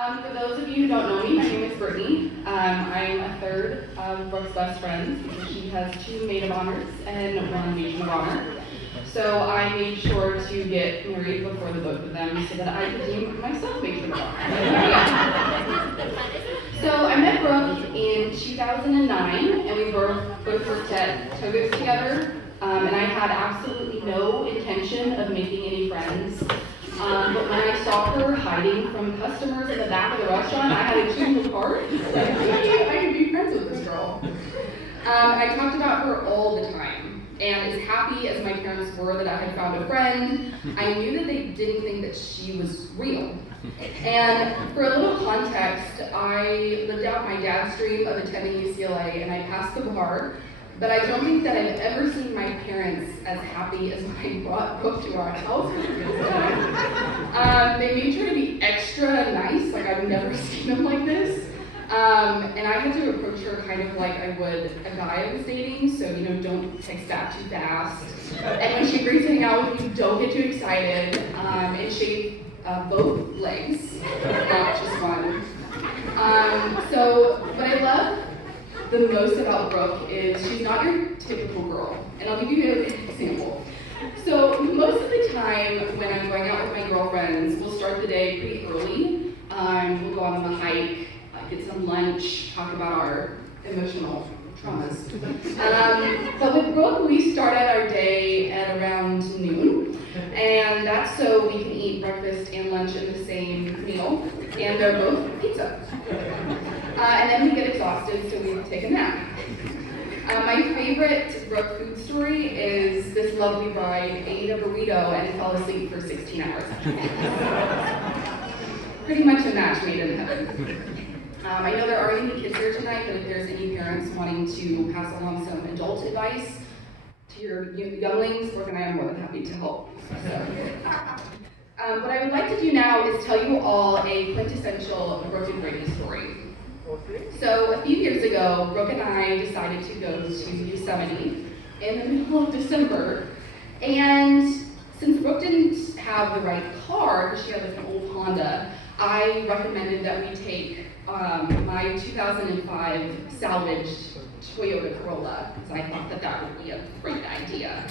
For those of you who don't know me, my name is Brittany. I'm a third of Brooke's best friends because she has 2 maid of honors and 1 matron of honor. So I made sure to get married before the both of them so that I could deem myself matron of honor. So I met Brooke in 2009, and we both worked at Togus together. And I had absolutely no intention of making any friends. But when I saw her hiding from customers in the back of the restaurant, I had to choose apart. Like, hey, I can be friends with this girl. I talked about her all the time. And as happy as my parents were that I had found a friend, I knew that they didn't think that she was real. And for a little context, I lived out my dad's dream of attending UCLA, and I passed the bar. But I don't think that I've ever seen my parents as happy as when I brought Brooke to our house for the first time. They made sure to be extra nice, like I've never seen them like this. And I had to approach her kind of like I would a guy I was dating, so don't text back too fast. And when she agrees to hang out with you, don't get too excited, and shave both legs, not just one. So what I love the most about Brooke is she's not your typical girl, and I'll give you an example. So most of the time when I'm going out with my girlfriends, we'll start the day pretty early. We'll go on the hike, get some lunch, talk about our emotional traumas. But with Brooke, we start out our day at around noon, and that's so we can eat breakfast and lunch in the same meal, and they're both pizza. And then we get exhausted, so we take a nap. My favorite Brooke food story is this lovely bride ate a burrito and fell asleep for 16 hours. Pretty much a match made in heaven. I know there aren't any kids here tonight, but if there's any parents wanting to pass along some adult advice to your younglings, Brooke and I are more than happy to help. What I would like to do now is tell you all a quintessential Brooke and Brittany story. So a few years ago, Brooke and I decided to go to Yosemite in the middle of December. And since Brooke didn't have the right car, because she had like an old Honda, I recommended that we take my 2005 salvaged Toyota Corolla, because I thought that would be a great idea.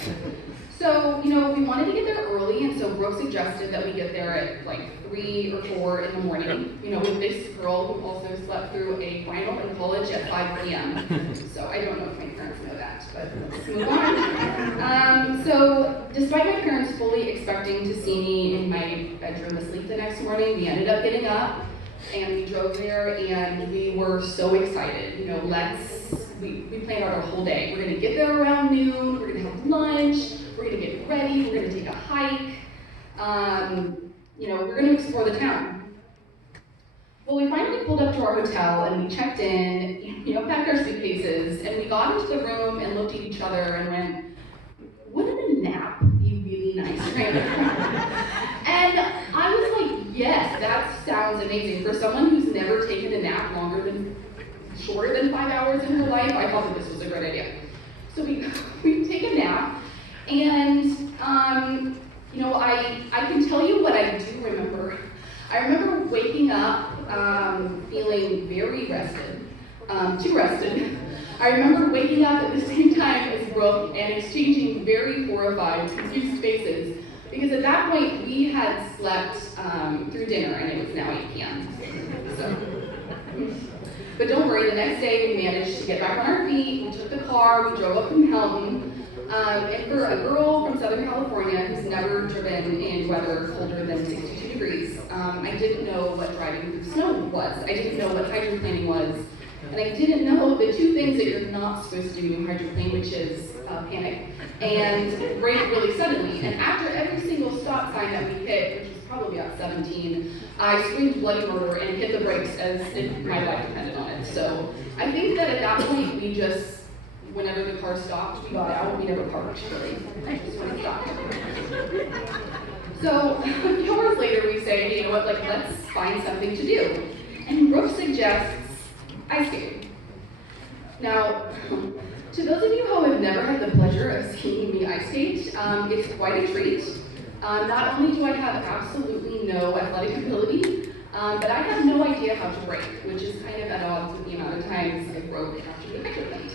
So, we wanted to get there early, and so Brooke suggested that we get there at like 3 or 4 in the morning, with this girl who also slept through a final in college at 5 p.m. So I don't know if my parents know that, but let's move on. So despite my parents fully expecting to see me in my bedroom asleep the next morning, we ended up getting up, and we drove there, and we were so excited. We planned out our whole day. We're gonna get there around noon, we're gonna have lunch, we're gonna get ready, we're gonna take a hike, we're gonna explore the town. Well, we finally pulled up to our hotel and we checked in, packed our suitcases, and we got into the room and looked at each other and went, wouldn't a nap be really nice right now? And I was like, yes, that sounds amazing. For someone who's never taken a nap shorter than 5 hours in her life, I thought that this was a great idea. So we take a nap, and I can tell you what I do remember. I remember waking up feeling very rested, too rested. I remember waking up at the same time as Brooke and exchanging very horrified, confused faces, because at that point we had slept through dinner and it was now 8 p.m. So. But don't worry, the next day we managed to get back on our feet, we took the car, we drove up from Helton, and for a girl from Southern California who's never driven in weather colder than 62 degrees, I didn't know what driving through snow was. I didn't know what hydroplaning was, and I didn't know the 2 things that you're not supposed to do in hydroplane, which is panic and brake really suddenly. And after every single stop sign that we hit, which was probably about 17, I screamed bloody murder and hit the brakes as if my life depended on it. So I think that at that point we just, whenever the car stopped, we got out. We never parked, really. I just want to stop. So a few hours later we say, hey, you know what, let's find something to do. And Brooke suggests ice skating. Now, to those of you who have never had the pleasure of seeing me ice skate, it's quite a treat. Not only do I have absolutely no athletic ability, But I had no idea how to brake, which is kind of at odds with the amount of times I broke after the equipment.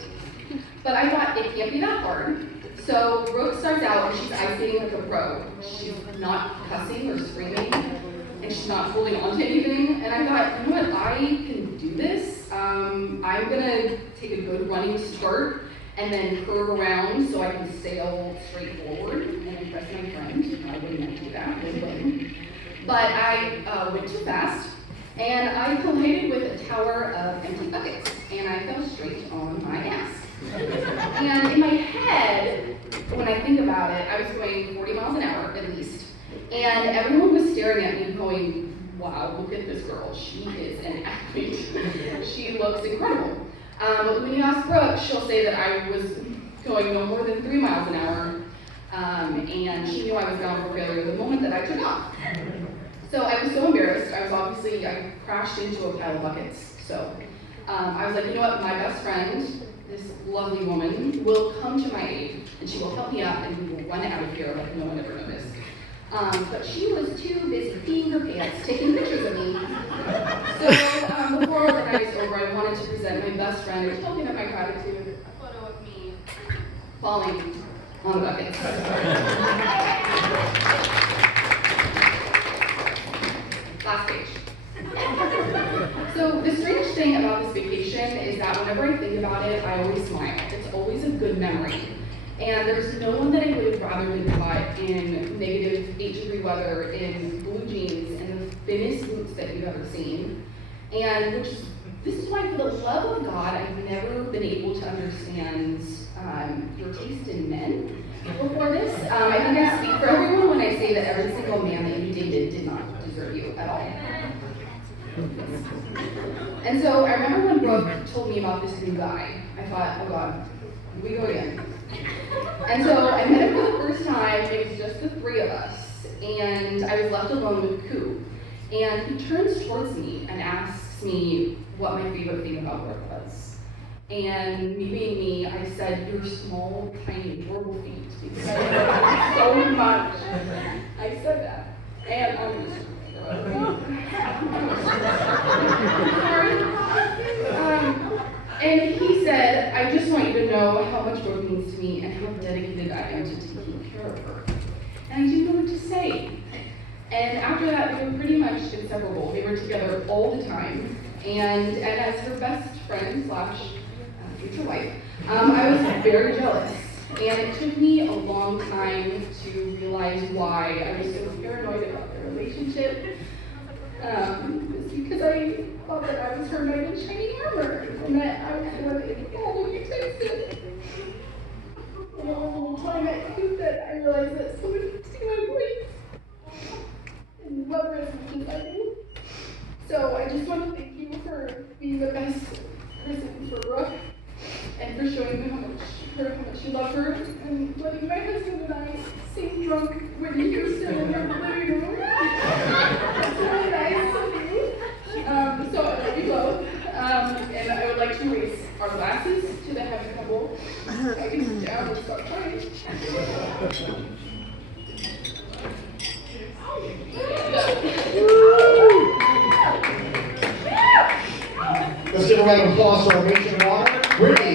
But I thought it can't be that hard. So Brooke starts out and she's ice skating like a pro. She's not cussing or screaming, and she's not holding on to anything. And I thought, you know what, I can do this. I'm gonna take a good running start and then curve around so I can sail straight forward and impress my friend. I wouldn't have to do that, but I went too fast and I collided with a tower of empty buckets and I fell straight on my ass. And in my head, when I think about it, I was going 40 miles an hour at least. And everyone was staring at me going, wow, look at this girl. She is an athlete. She looks incredible. But when you ask Brooke, she'll say that I was going no more than 3 miles an hour. And she knew I was bound for failure the moment that I took off. So I was so embarrassed. I crashed into a pile of buckets. So I was like, you know what, my best friend, this lovely woman, will come to my aid, and she will help me up, and we will run out of here like no one ever noticed. But she was too busy peeing her pants, taking pictures of me. So before the night was over, I wanted to present my best friend, or tell him my gratitude, a photo of me falling on the bucket. Last page. So the strange thing about this vacation is that whenever I think about it, I always smile. It's always a good memory. And there's no one that I would have rather been caught in negative 8-degree weather, in blue jeans, and the thinnest boots that you've ever seen. And this is why, for the love of God, I've never been able to understand your taste in men before this. I think I speak for everyone when I say that every single man that you dated did not deserve you at all. And so I remember when Brooke told me about this new guy, I thought, oh God, here we go again. And so I met him for the first time. It was just the three of us, and I was left alone with Coop. And he turns towards me and asks me what my favorite thing about Brooke was. And me being me, I said, your small, tiny, adorable feet, because I love you so much. I said that, and I'm just and he said, I just want you to know how much Brooke means to me and how dedicated I am to taking care of her. And I didn't know what to say. And after that, they were pretty much inseparable. They were together all the time. And as her best friend / future wife, I was very jealous. And it took me a long time to realize why I was so paranoid about their relationship. It's because I thought that I was her knight in shining armor, and that I was the one that all of you tasted. And it was a time at Coop that I realized that someone could see my voice and love her as much as I do. So I just want to thank you for being the best person for Brooke, and for showing me how much you love her, and letting my husband and I sing drunk Whitney Houston in her living room. That's really nice of you. So I love you both. And I would like to raise our glasses to the happy couple. I can sit down and start crying. Let's give a round of applause for our matron of honor, Brittany.